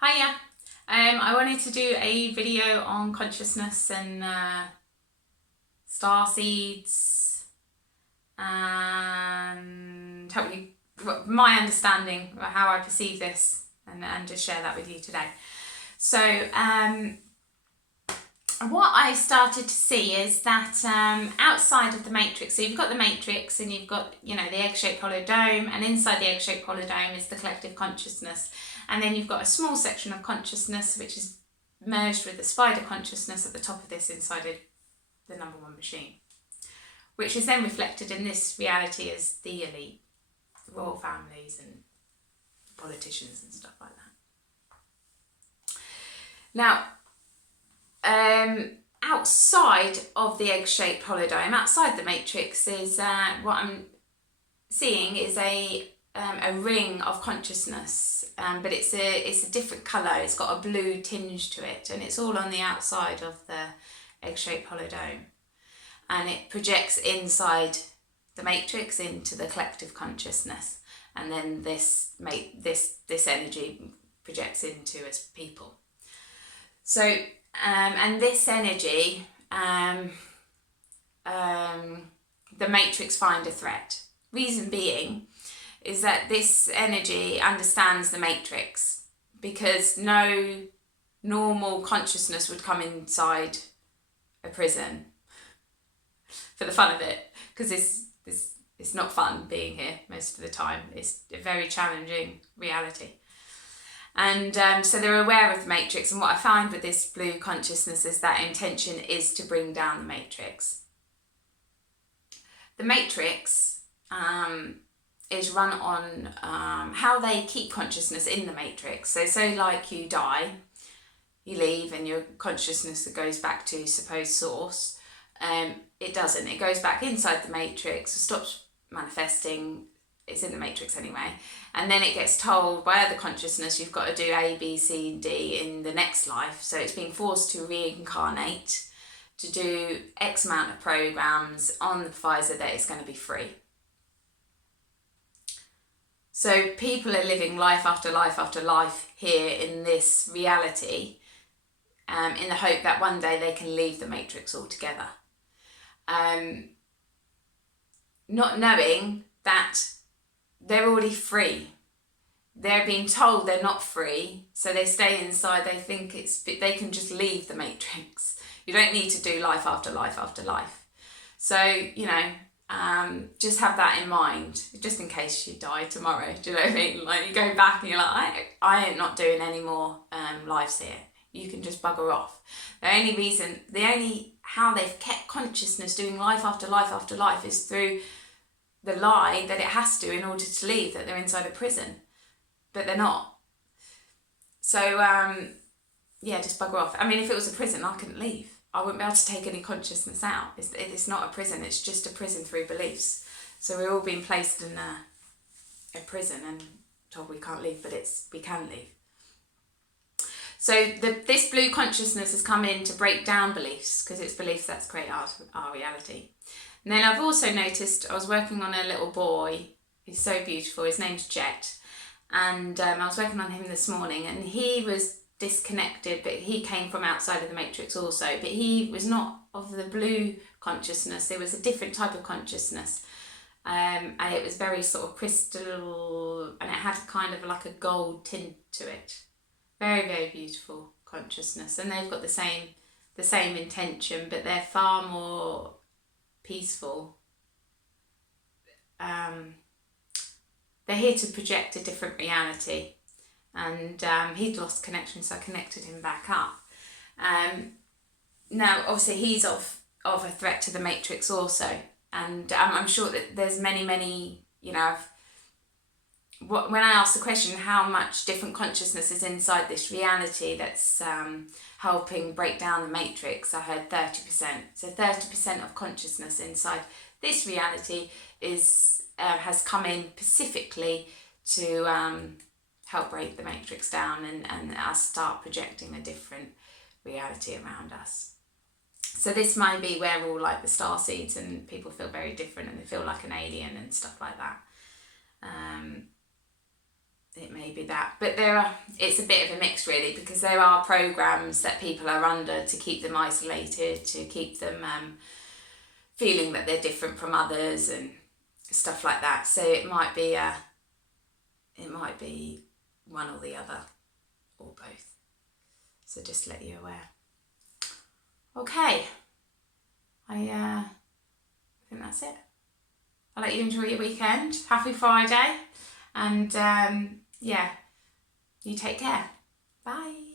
Hiya. I wanted to do a video on consciousness and star seeds and help you my understanding of how I perceive this and just share that with you today. So what I started to see is that outside of the matrix, so you've got the matrix and you've got, the egg-shaped hollow dome, and inside the egg-shaped hollow dome is the collective consciousness. And then you've got a small section of consciousness which is merged with the spider consciousness at the top of this inside of the number one machine, which is then reflected in this reality as the elite, the royal families and politicians and stuff like that. Now, outside of the egg-shaped hollow dome, outside the matrix, is what I'm seeing is a ring of consciousness, but it's a different colour. It's got a blue tinge to it, and it's all on the outside of the egg-shaped hollow dome, and it projects inside the matrix into the collective consciousness, and then this energy projects into us people. So and this energy, the matrix find a threat. Reason being is that this energy understands the matrix, because no normal consciousness would come inside a prison for the fun of it, because it's not fun being here most of the time. It's a very challenging reality. And so they're aware of the matrix, and what I find with this blue consciousness is that intention is to bring down the matrix. The matrix is run on how they keep consciousness in the matrix. So like you die, you leave, and your consciousness goes back to supposed source. It doesn't. It goes back inside the matrix, stops manifesting. It's in the matrix anyway, and then it gets told by other consciousness you've got to do A, B, C, D in the next life. So it's being forced to reincarnate to do X amount of programs on the proviso that it's going to be free. So people are living life after life after life here in this reality, in the hope that one day they can leave the matrix altogether, not knowing that they're already free. They're being told they're not free, so they stay inside. They think they can just leave the matrix. You don't need to do life after life after life. So, just have that in mind, just in case you die tomorrow. Do you know what I mean? Like, you go back and you're like, I ain't not doing any more lives here. You can just bugger off. How they've kept consciousness doing life after life after life is through the lie that it has to in order to leave, that they're inside a prison, but they're not. So just bugger off. I mean, if it was a prison, I couldn't leave. I wouldn't be able to take any consciousness out. It's not a prison, it's just a prison through beliefs. So we're all being placed in a prison and told we can't leave, but we can leave. So this blue consciousness has come in to break down beliefs, because it's beliefs that create our reality. And then I've also noticed, I was working on a little boy, he's so beautiful, his name's Jet, and I was working on him this morning, and he was disconnected, but he came from outside of the matrix also, but he was not of the blue consciousness. It was a different type of consciousness, and it was very sort of crystal, and it had kind of like a gold tint to it. Very, very beautiful consciousness, and they've got the same intention, but they're far more peaceful. They're here to project a different reality, and he'd lost connection, so I connected him back up. Now obviously he's of a threat to the matrix also, and I'm sure that there's many when I asked the question how much different consciousness is inside this reality that's helping break down the matrix, I heard 30%. So 30% of consciousness inside this reality has come in specifically to help break the matrix down and us start projecting a different reality around us. So this might be where all like the star seeds and people feel very different and they feel like an alien and stuff like that. it may be that. But it's a bit of a mix really, because there are programs that people are under to keep them isolated, to keep them feeling that they're different from others and stuff like that. So it might be one or the other, or both. So just to let you aware. Okay, I think that's it. I'll let you enjoy your weekend. Happy Friday, and yeah, you take care. Bye.